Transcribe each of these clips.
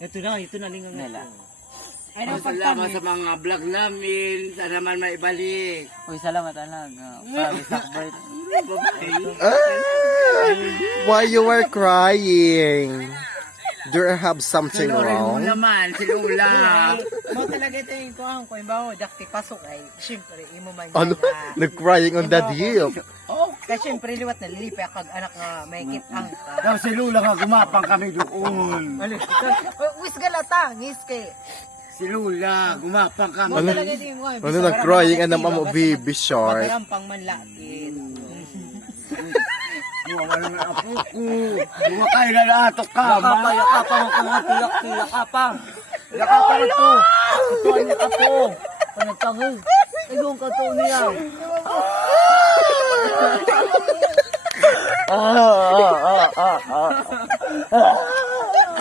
Ito na lingang nila. Salamat sa mga vlog namin. Sana naman maibalik. Uy, salamat talaga. Promise Sakbert. Why you were crying? Do you have something Sinurin mo wrong? naman, si Lula. Mo talaga ito yung kuhang ko. Imbaw, dakti pasok ay, syempre, imo man Ano? Nag-crying on the deep. Kaya syempre, liwat na lilipi akag anak nga may kitang ka. Daw si Lula nga gumapang kami doon. Wis galata, ngis kay. Si Lula, gumapang kami. Mo talaga ito yung kuhang. Ano nag-crying and ang mo baby shark? Magarampang man lakin. Wala na apo ko. Mga kayo na lato ka. Yakapang ako nga yakapang. Yakapang ito. Ito ang yakapo. Panagtangil. Igong kato niya.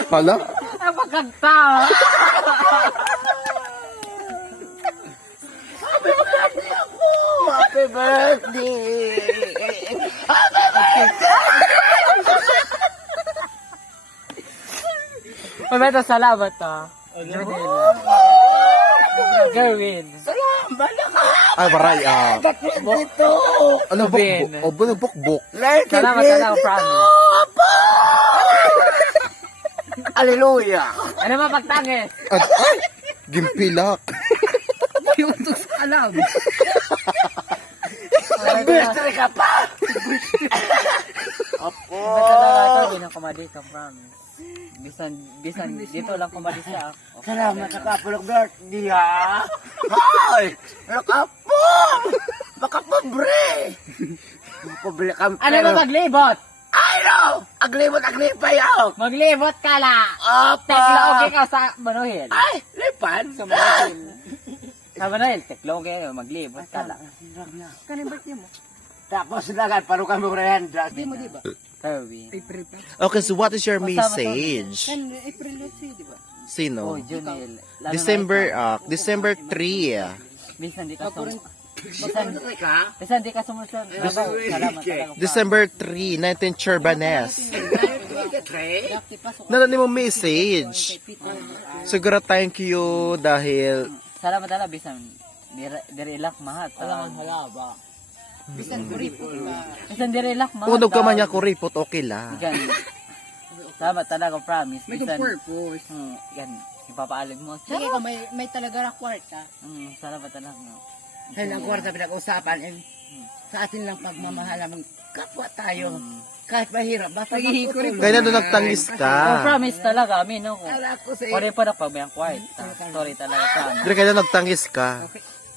Hala? Napagkagta. Happy birthday. Pabeta, salamat ah. Gawin. Ay, waray Dito. Ano, Ben. bukbuk? Salamat talaga, promise. Hallelujah. Ano mapagtangis? Ay, gimpilak. Alam. Birthday ka pa. Opo. Talaga ito, hindi na kumadi ka, promise. Bisan, dito lang kumadi siya. Salamat sa kapulog birthday ha. Hoy! Nakapo! Makapobre! Makapobre kami. Ano ba maglibot? I know! Aglibot yaw! Maglibot ka la! Apa! Tekloge ka sa Manuhil. Ay! Lipan! Sa Manuhil. Sa Manuhil, tekloge ka, maglibot ka la. Kanin birthday mo? Tapos lagat, paano kami rehanda? Di mo, di ba? Kirby. April pa. Okay, so what is your message? April let's see, di ba? Sino? Oh, Junil. December 3. Bisan di ka sumunod. Birthday ka? Bisan di ka sumunod. Salamat talaga. December 3, 19 Churbanes. Trey? Dakti pasok. Nalani mo message. Siguro thank you dahil Salamat talaga, bisan. Dirilak mahat. Alangan halaba. Bisan kuripo ka. Bisan dirilak mahat. punog ka man niya ko report, okay lang. Gan. Salamat talaga, promise. May Bisan. purpose. Gan. Ipapaalig mo. Sige ka, may talaga na kwarta. Salamat talaga. Sa ilang kwarta pinag-usapan, sa atin lang pagmamahal ng kapwa tayo. Kahit mahirap, basta magtutulungan. Kaya na nagtangis Oh, ka. promise talaga, amin ako. Kala ko sa Pare pa na pagbayang quiet. Sorry talaga, promise. Dire kaya na nagtangis ka.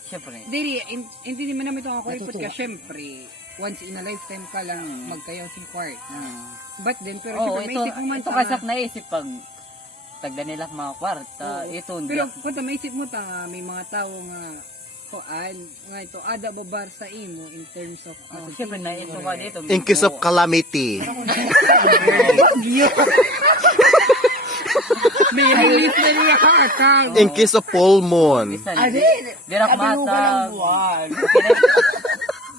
Siyempre. Dili, hindi naman namin ito ako report ka. Siyempre, once in a lifetime ka lang magkayaw si Quart. But then, pero Oh, siyempre, ito, maisip mo man ito kasak naisip pag tagda nila mga kwarta. Ito, Pero kung maisip mo ta, may mga tao nga kuan nga ito ada babar sa imo in terms of siyempre naisip ka dito. In case of calamity. may release na niya ka. In case of full moon. Bisan, dirak matag.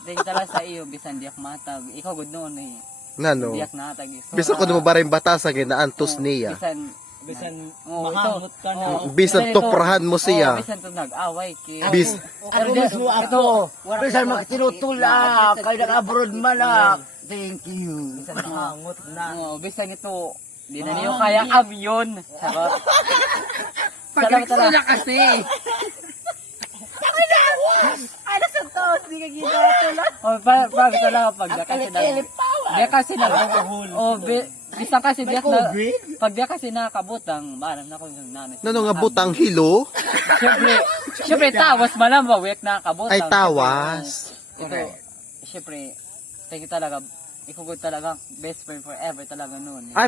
Dahil tala sa iyo, bisan diyak matag. Ikaw good noon eh. Nano? Diyak natag. Bisa ko mo ba rin bata sa ginaantos niya. Bisan mahamot ka na. Bisan tuprahan mo siya. Bisan to nag-away ki. Bis Ako mismo ako. Bisan magtinutulak. Kaya nag-abroad malak. Thank you. Bisan mahangot na. Bisan ito, di na niyo kayang amyon. Salamat talaga. kasi. Ano sa to? Di ka ginatulak. Oh, pag talaga pag kasi di kasi nag-uhul. Oh, bisan kasi pag di kasi nakabutang, maram na ko yung nanay. Nano nga butang hilo? Siyempre tawas malam ba wek nakabutang. Ay tawas. Ito, siyempre, thank you talaga. Ikaw talaga best friend forever talaga noon. Ay